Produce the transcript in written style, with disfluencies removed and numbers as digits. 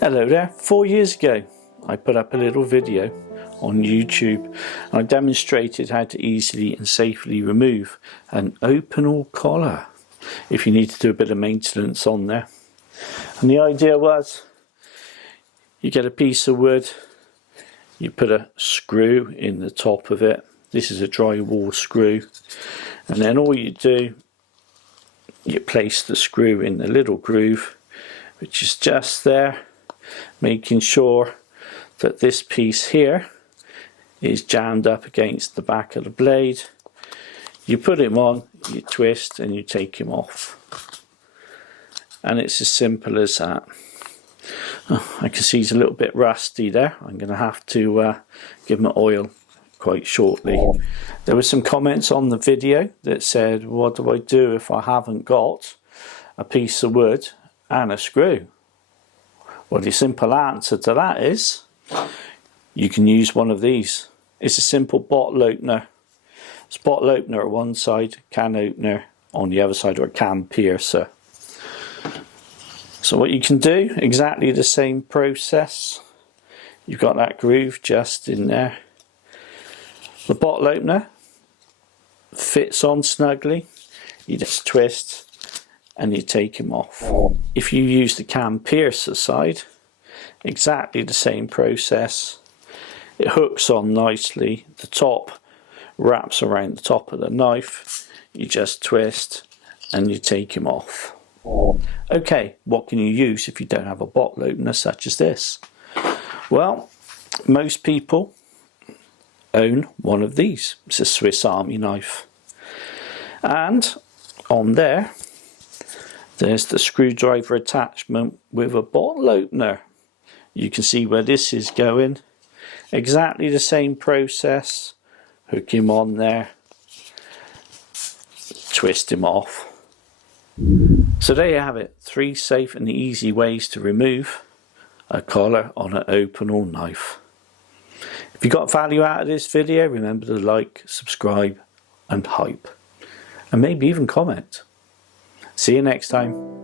Hello there. 4 years ago I put up a little video on YouTube and I demonstrated how to easily and safely remove an Opinel collar if you need to do a bit of maintenance on there. And the idea was, you get a piece of wood, you put a screw in the top of it. This is a drywall screw, and then all you do, you place the screw in the little groove which is just there, making sure that this piece here is jammed up against the back of the blade. You put him on, you twist and you take him off, and it's as simple as that. I can see he's a little bit rusty there. I'm going to have to give him an oil quite shortly. There were some comments on the video that said, what do I do if I haven't got a piece of wood and a screw? Well, the simple answer to that is you can use one of these. It's a simple bottle opener. It's a bottle opener at one side, can opener on the other side, or a can piercer. So what you can do, exactly the same process. You've got that groove just in there. The bottle opener fits on snugly. You just twist and you take him off. If you use the can piercer side, exactly the same process. It hooks on nicely. The top wraps around the top of the knife. You just twist and you take him off. Okay, what can you use if you don't have a bottle opener such as this? Well, most people own one of these. It's a Swiss Army knife, and on there there's the screwdriver attachment with a bottle opener. You can see where this is going. Exactly the same process. Hook him on there, twist him off. So there you have it, 3 safe and easy ways to remove a collar on an Opinel knife. If you got value out of this video, remember to like, subscribe and hype, and maybe even comment. See you next time.